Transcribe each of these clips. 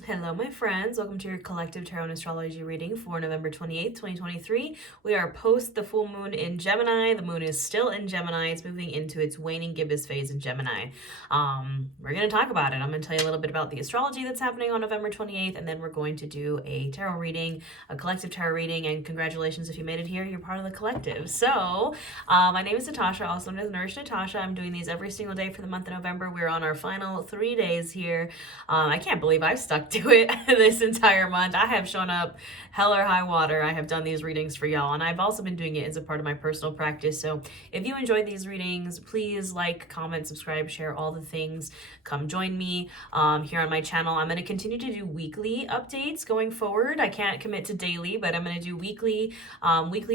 Hello, my friends. Welcome to your collective tarot and astrology reading for November 28th, 2023. We are post the full moon in Gemini. The moon is still in Gemini. It's moving into its waning gibbous phase in Gemini. We're going to talk about it. I'm going to tell you a little bit about the astrology that's happening on November 28th, and then we're going to do a tarot reading, a collective tarot reading, and congratulations if you made it here. You're part of the collective. So, my name is Natasha, also known as Nourish Natasha. I'm doing these every single day for the month of November. We're on our final 3 days here. I can't believe I've stuck to it this entire month. I have shown up hell or high water. I have done these readings for y'all, and I've also been doing it as a part of my personal practice. So if you enjoyed these readings, please like, comment, subscribe, share all the things. Come join me here on my channel. I'm going to continue to do weekly updates going forward. I can't commit to daily, but I'm going to do weekly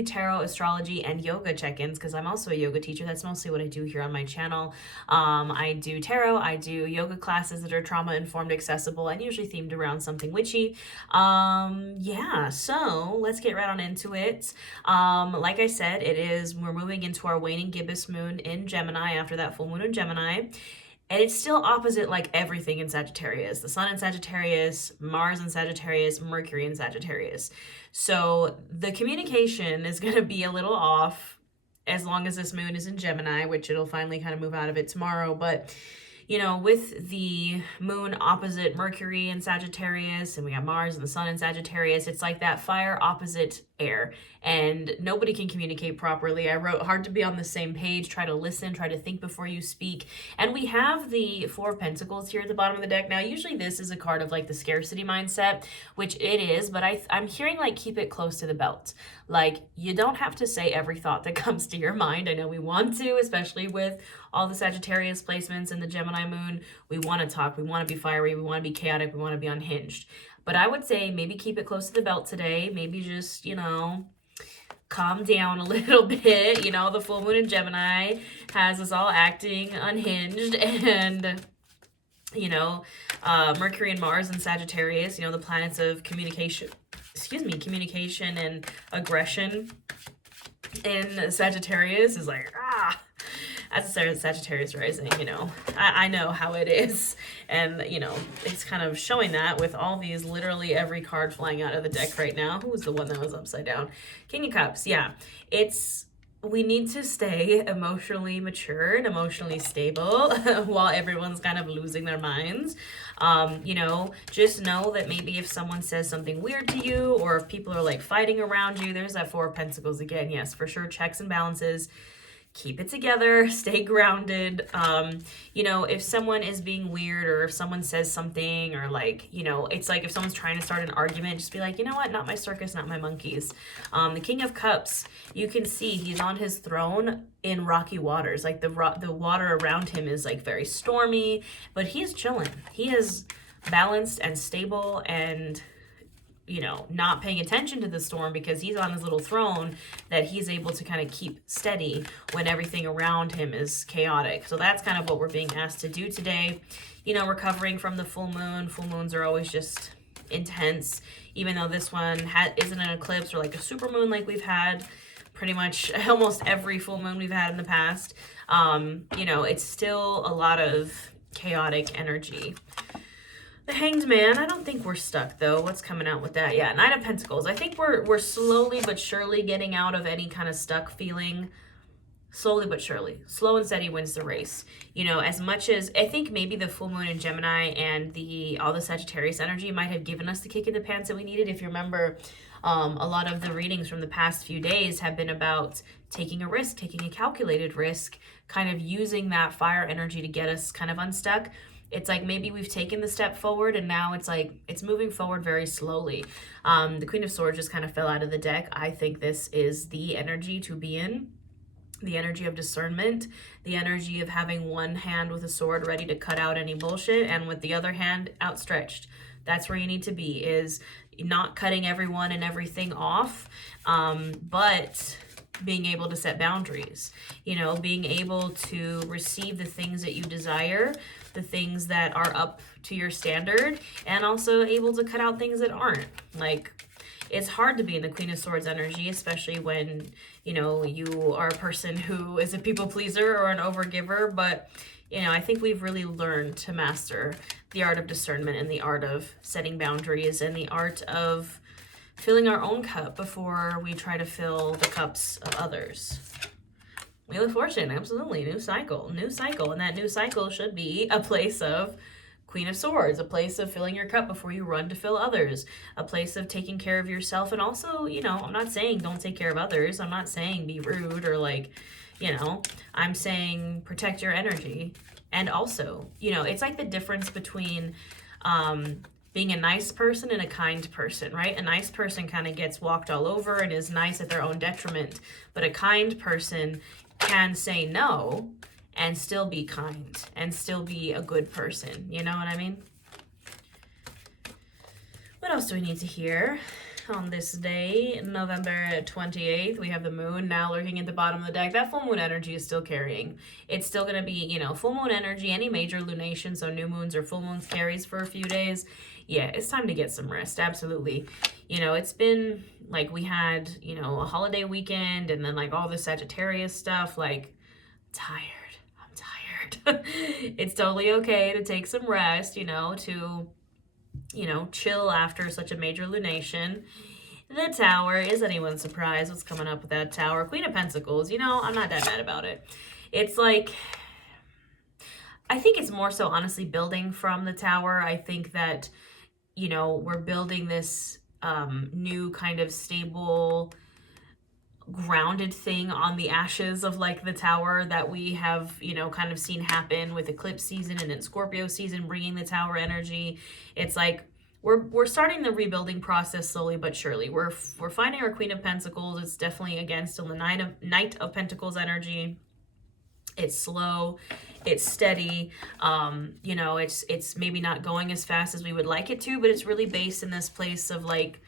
tarot, astrology, and yoga check-ins because I'm also a yoga teacher. That's mostly what I do here on my channel. I do tarot, I do yoga classes that are trauma-informed, accessible, and usually themed around something witchy. Yeah, so let's get right on into it. Like I said, we're moving into our waning gibbous moon in Gemini after that full moon in Gemini. And it's still opposite like everything in Sagittarius. The sun in Sagittarius, Mars in Sagittarius, Mercury in Sagittarius. So the communication is going to be a little off as long as this moon is in Gemini, which it'll finally kind of move out of it tomorrow. But with the moon opposite Mercury in Sagittarius, and we got Mars and the sun in Sagittarius, it's like that fire opposite air, and nobody can communicate properly. I wrote hard to be on the same page, try to listen, try to think before you speak. And we have the Four of Pentacles here at the bottom of the deck. Now, usually this is a card of like the scarcity mindset, which it is, but I'm hearing like keep it close to the belt. Like, you don't have to say every thought that comes to your mind. I know we want to, especially with all the Sagittarius placements and the Gemini moon. We want to talk, we want to be fiery, we want to be chaotic, we want to be unhinged. But I would say maybe keep it close to the belt today. Maybe just, calm down a little bit. The full moon in Gemini has us all acting unhinged, and Mercury and Mars and Sagittarius, the planets of communication and aggression in Sagittarius is like, as a Sagittarius rising, I know how it is. And, it's kind of showing that with all these, literally every card flying out of the deck right now. Who was the one that was upside down? King of Cups. Yeah. We need to stay emotionally mature and emotionally stable while everyone's kind of losing their minds. Just know that maybe if someone says something weird to you, or if people are like fighting around you, there's that Four of Pentacles again. Yes, for sure. Checks and balances. Keep it together, stay grounded. If someone is being weird, or if someone says something, or like, it's like if someone's trying to start an argument, just be like, you know what, not my circus, not my monkeys. The King of Cups, you can see he's on his throne in rocky waters. Like the water around him is like very stormy, but he's chilling. He is balanced and stable and not paying attention to the storm because he's on his little throne that he's able to kind of keep steady when everything around him is chaotic. So that's kind of what we're being asked to do today. Recovering from the full moon. Full moons are always just intense, even though this one isn't an eclipse or like a super moon like we've had pretty much almost every full moon we've had in the past. It's still a lot of chaotic energy. The Hanged Man, I don't think we're stuck though. What's coming out with that? Yeah, Knight of Pentacles. I think we're slowly but surely getting out of any kind of stuck feeling. Slowly but surely. Slow and steady wins the race. As much as I think maybe the full moon in Gemini and all the Sagittarius energy might have given us the kick in the pants that we needed. If you remember, a lot of the readings from the past few days have been about taking a risk, taking a calculated risk, kind of using that fire energy to get us kind of unstuck. It's like maybe we've taken the step forward and now it's like it's moving forward very slowly. The Queen of Swords just kind of fell out of the deck. I think this is the energy to be in. The energy of discernment, the energy of having one hand with a sword ready to cut out any bullshit and with the other hand outstretched. That's where you need to be, is not cutting everyone and everything off, but being able to set boundaries, being able to receive the things that you desire, the things that are up to your standard, and also able to cut out things that aren't. Like, it's hard to be in the Queen of Swords energy, especially when, you are a person who is a people pleaser or an overgiver, but You know, I think we've really learned to master the art of discernment and the art of setting boundaries and the art of filling our own cup before we try to fill the cups of others. Wheel of Fortune, absolutely. New cycle. And that new cycle should be a place of Queen of Swords, a place of filling your cup before you run to fill others, a place of taking care of yourself. And also, you know, I'm not saying don't take care of others. I'm not saying be rude or like, you know, I'm saying protect your energy. And also, you know, it's like the difference between being a nice person and a kind person, right? A nice person kind of gets walked all over and is nice at their own detriment. But a kind person can say no and still be kind and still be a good person. You know what I mean? What else do we need to hear? On this day, November 28th, we have the moon now lurking at the bottom of the deck. That full moon energy is still carrying. It's still going to be, you know, full moon energy, any major lunation, so new moons or full moons carries for a few days. Yeah, it's time to get some rest. Absolutely. You know, it's been like we had, you know, a holiday weekend and then like all the Sagittarius stuff, like tired. I'm tired. It's totally okay to take some rest, you know, to chill after such a major lunation. The Tower, is anyone surprised what's coming up with that Tower? Queen of Pentacles, you know, I'm not that mad about it. It's like, I think it's more so honestly building from the Tower. I think that, you know, we're building this new kind of stable, grounded thing on the ashes of like the Tower that we have, you know, kind of seen happen with eclipse season and then Scorpio season bringing the Tower energy. It's like we're starting the rebuilding process slowly but surely. We're finding our Queen of Pentacles. It's definitely again still the Knight of Pentacles energy. It's slow, it's steady. You know, it's maybe not going as fast as we would like it to, but it's really based in this place of like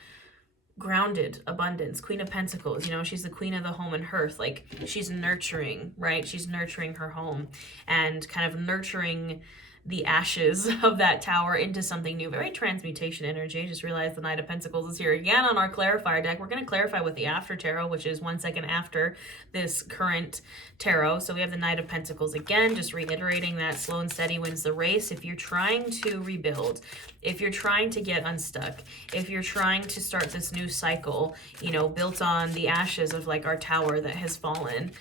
grounded abundance. Queen of Pentacles, you know, she's the queen of the home and hearth. Like she's nurturing, right? She's nurturing her home and kind of nurturing the ashes of that Tower into something new. Very transmutation energy. I just realized the Knight of Pentacles is here again on our clarifier deck. We're going to clarify with the after tarot, which is 1 second after this current tarot. So we have the Knight of Pentacles again, just reiterating that slow and steady wins the race. If you're trying to rebuild, if you're trying to get unstuck, if you're trying to start this new cycle, you know, built on the ashes of like our Tower that has fallen,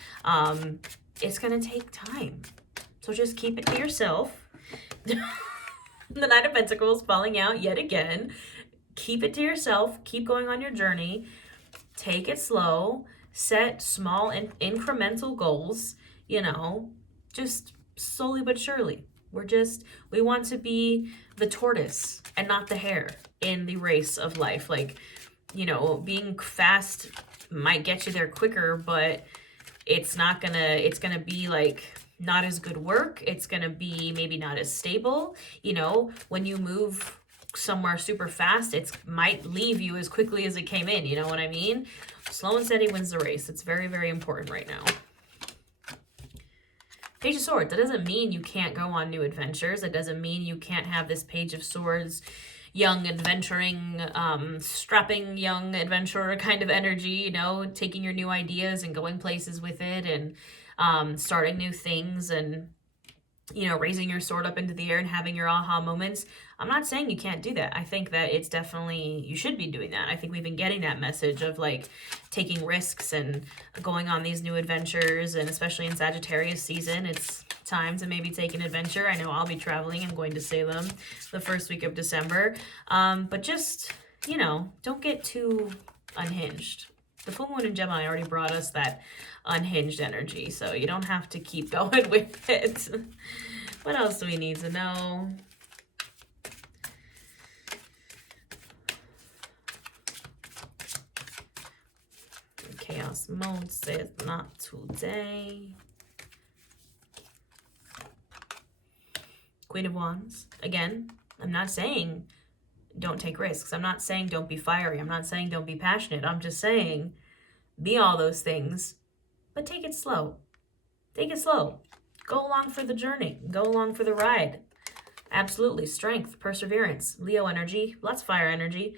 it's going to take time. So just keep it to yourself. The Knight of Pentacles falling out yet again. Keep it to yourself. Keep going on your journey. Take it slow. Set small and incremental goals. You know, just slowly but surely. We want to be the tortoise and not the hare in the race of life. Like, you know, being fast might get you there quicker, but it's gonna be like not as good work. It's gonna be maybe not as stable. You know, when you move somewhere super fast, it might leave you as quickly as it came in. You know what I mean? Slow and steady wins the race. It's very, very important right now. Page of Swords. That doesn't mean you can't go on new adventures. It doesn't mean you can't have this Page of Swords, young adventuring, strapping young adventurer kind of energy, you know, taking your new ideas and going places with it and starting new things and, you know, raising your sword up into the air and having your aha moments. I'm not saying you can't do that. I think that it's definitely, you should be doing that. I think we've been getting that message of like taking risks and going on these new adventures, and especially in Sagittarius season, it's time to maybe take an adventure. I know I'll be traveling. I'm going to Salem the first week of December. But just, you know, don't get too unhinged. The full moon in Gemini already brought us that unhinged energy, so you don't have to keep going with it. What else do we need to know? Chaos mode says not today. Queen of Wands. Again, I'm not saying don't take risks. I'm not saying don't be fiery. I'm not saying don't be passionate. I'm just saying be all those things, but take it slow. Take it slow. Go along for the journey. Go along for the ride. Absolutely. Strength, perseverance, Leo energy, lots of fire energy.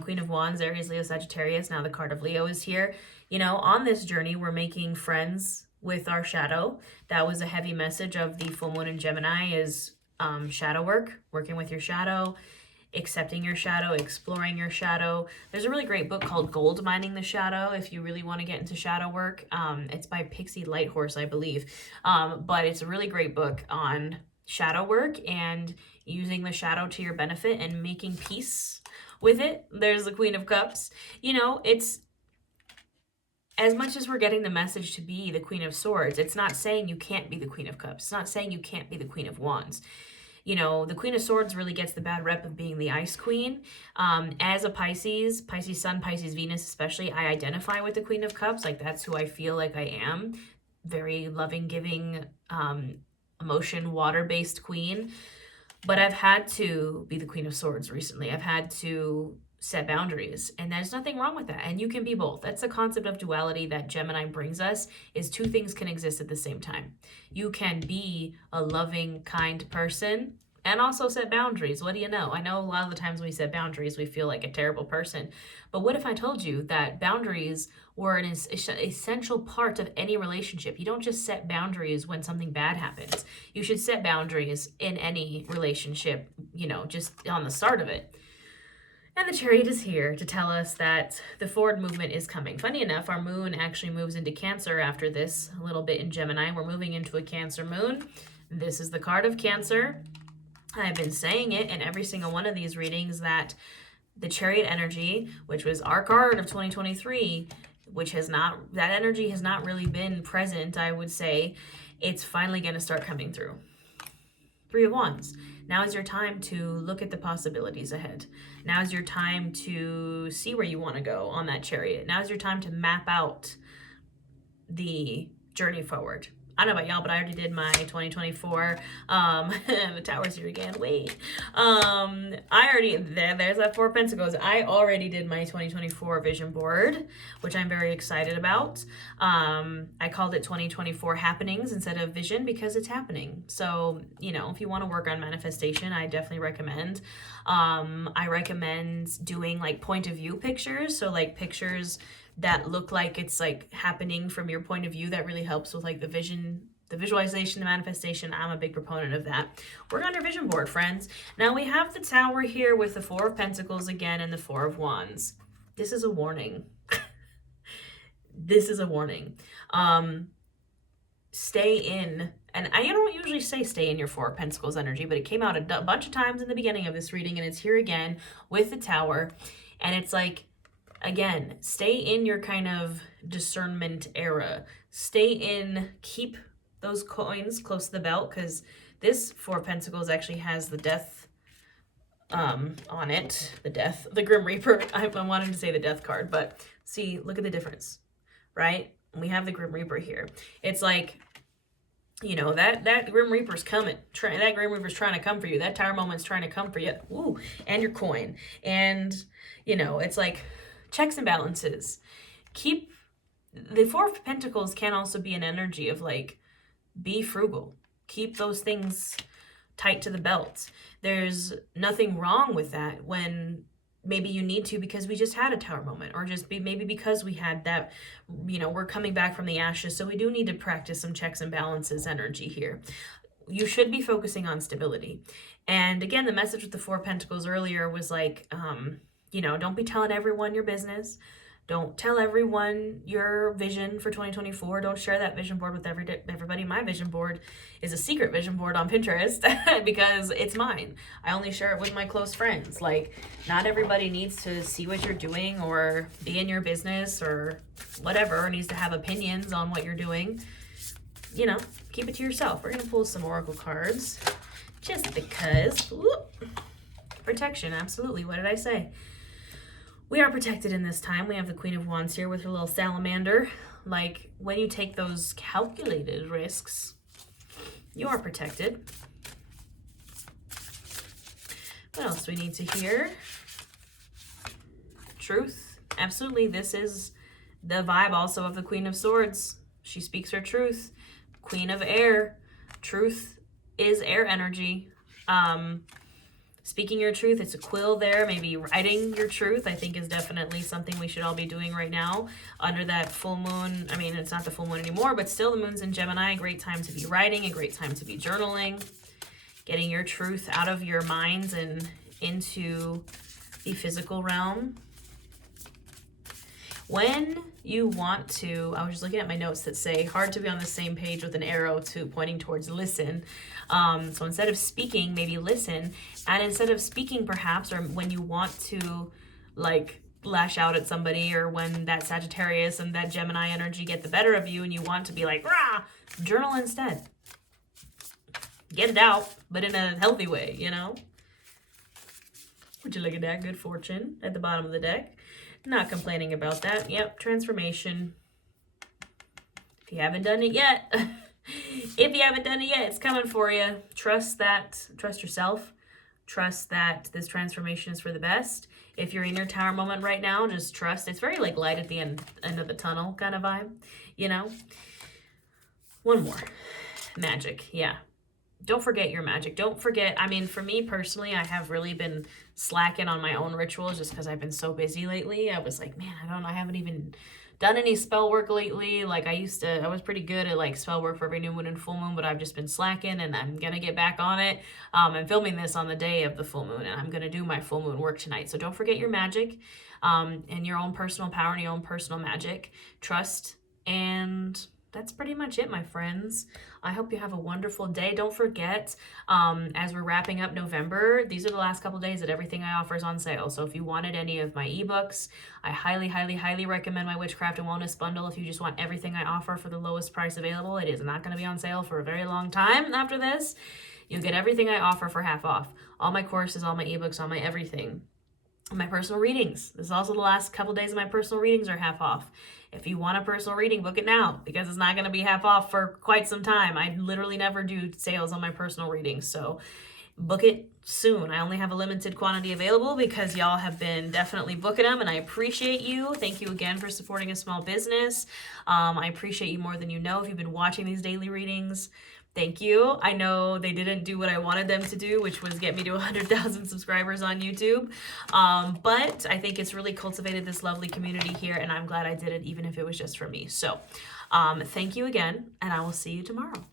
Queen of Wands, Aries, Leo, Sagittarius. Now the card of Leo is here. You know, on this journey, we're making friends with our shadow. That was a heavy message of the full moon in Gemini is shadow work, working with your shadow, accepting your shadow, exploring your shadow. There's a really great book called Gold Mining the Shadow if you really want to get into shadow work. It's by Pixie Lighthorse, I believe. But it's a really great book on shadow work and using the shadow to your benefit and making peace with it. There's the Queen of Cups. You know, it's as much as we're getting the message to be the Queen of Swords, it's not saying you can't be the Queen of Cups. It's not saying you can't be the Queen of Wands. You know, the Queen of Swords really gets the bad rep of being the Ice Queen. As a Pisces, Pisces Sun, Pisces Venus especially, I identify with the Queen of Cups. Like, that's who I feel like I am. Very loving, giving, emotion, water-based queen. But I've had to be the Queen of Swords recently. I've had to set boundaries, and there's nothing wrong with that. And you can be both. That's the concept of duality that Gemini brings us, is two things can exist at the same time. You can be a loving, kind person and also set boundaries. What do you know? I know a lot of the times when we set boundaries, we feel like a terrible person. But what if I told you that boundaries were an essential part of any relationship? You don't just set boundaries when something bad happens. You should set boundaries in any relationship, you know, just on the start of it. And the Chariot is here to tell us that the forward movement is coming. Funny enough, our moon actually moves into Cancer after this, a little bit in Gemini. We're moving into a Cancer moon. This is the card of Cancer. I've been saying it in every single one of these readings that the Chariot energy, which was our card of 2023, which has not, that energy has not really been present, I would say, it's finally going to start coming through. Three of Wands. Now is your time to look at the possibilities ahead. Now is your time to see where you want to go on that Chariot. Now is your time to map out the journey forward. I don't know about y'all, but I already did my 2024, the Tower's here again, wait. There's that Four of Pentacles. I already did my 2024 vision board, which I'm very excited about. I called it 2024 happenings instead of vision because it's happening. So, you know, if you want to work on manifestation, I definitely recommend. I recommend doing like point of view pictures. So like pictures that look like it's like happening from your point of view. That really helps with like the vision, the visualization, the manifestation. I'm a big proponent of that. Work on your vision board, friends. Now we have the Tower here with the Four of Pentacles again and the Four of Wands. This is a warning. This is a warning. Stay in, and I don't usually say stay in your Four of Pentacles energy, but it came out a bunch of times in the beginning of this reading, and it's here again with the Tower. And it's like, again, stay in your kind of discernment era. Stay in, keep those coins close to the belt, because this Four of Pentacles actually has the Death on it. The Death, the Grim Reaper. I wanted to say the Death card, but see, look at the difference, right? We have the Grim Reaper here. It's like, you know, that Grim Reaper's coming. That Grim Reaper's trying to come for you. That Tower moment's trying to come for you. Ooh, and your coin. And, you know, it's like checks and balances. Keep the Four of Pentacles can also be an energy of like, be frugal. Keep those things tight to the belt. There's nothing wrong with that when maybe you need to, because we just had a Tower moment, or just maybe because we had that, you know, we're coming back from the ashes. So we do need to practice some checks and balances energy here. You should be focusing on stability. And again, the message with the Four of Pentacles earlier was like, you know, don't be telling everyone your business. Don't tell everyone your vision for 2024. Don't share that vision board with everybody. My vision board is a secret vision board on Pinterest because it's mine. I only share it with my close friends. Like, not everybody needs to see what you're doing or be in your business or whatever, or needs to have opinions on what you're doing. You know, keep it to yourself. We're going to pull some oracle cards just because. Whoop. Protection, absolutely. What did I say? We are protected in this time. We have the Queen of Wands here with her little salamander. Like, when you take those calculated risks, you are protected. What else do we need to hear? Truth. Absolutely. This is the vibe also of the Queen of Swords. She speaks her truth. Queen of Air. Truth is air energy. speaking your truth. It's a quill there. Maybe writing your truth, I think, is definitely something we should all be doing right now under that full moon. I mean, it's not the full moon anymore, but still the moon's in Gemini. A great time to be writing, a great time to be journaling, getting your truth out of your minds and into the physical realm. When you want to, I was just looking at my notes that say hard to be on the same page with an arrow to pointing towards listen. So instead of speaking, maybe listen. And instead of speaking, perhaps, or when you want to like lash out at somebody, or when that Sagittarius and that Gemini energy get the better of you and you want to be like, rah, journal instead. Get it out, but in a healthy way, you know? Would you look at that? Good fortune at the bottom of the deck. Not complaining about that. Yep, transformation. If you haven't done it yet, it's coming for you. Trust yourself. Trust that this transformation is for the best. If you're in your tower moment right now, just trust. It's very like light at the end of the tunnel kind of vibe, you know? One more. Magic, yeah. Don't forget your magic. Don't forget, I mean, for me personally, I have really been slacking on my own rituals just because I've been so busy lately. I was like, man, I haven't even done any spell work lately. Like I was pretty good at like spell work for every new moon and full moon, but I've just been slacking and I'm going to get back on it. I'm filming this on the day of the full moon and I'm going to do my full moon work tonight. So don't forget your magic and your own personal power and your own personal magic. Trust, and that's pretty much it, my friends. I hope you have a wonderful day. Don't forget, as we're wrapping up November, these are the last couple days that everything I offer is on sale. So if you wanted any of my ebooks, I highly, highly, highly recommend my Witchcraft and Wellness bundle. If you just want everything I offer for the lowest price available, it is not going to be on sale for a very long time after this. You'll get everything I offer for half off. All my courses, all my ebooks, all my everything. My personal readings. This is also the last couple days of my personal readings are half off. If you want a personal reading, book it now because it's not going to be half off for quite some time. I literally never do sales on my personal readings, so book it soon. I only have a limited quantity available because y'all have been definitely booking them, and I appreciate you. Thank you again for supporting a small business. I appreciate you more than you know if you've been watching these daily readings. Thank you. I know they didn't do what I wanted them to do, which was get me to 100,000 subscribers on YouTube. But I think it's really cultivated this lovely community here, and I'm glad I did it, even if it was just for me. So thank you again, and I will see you tomorrow.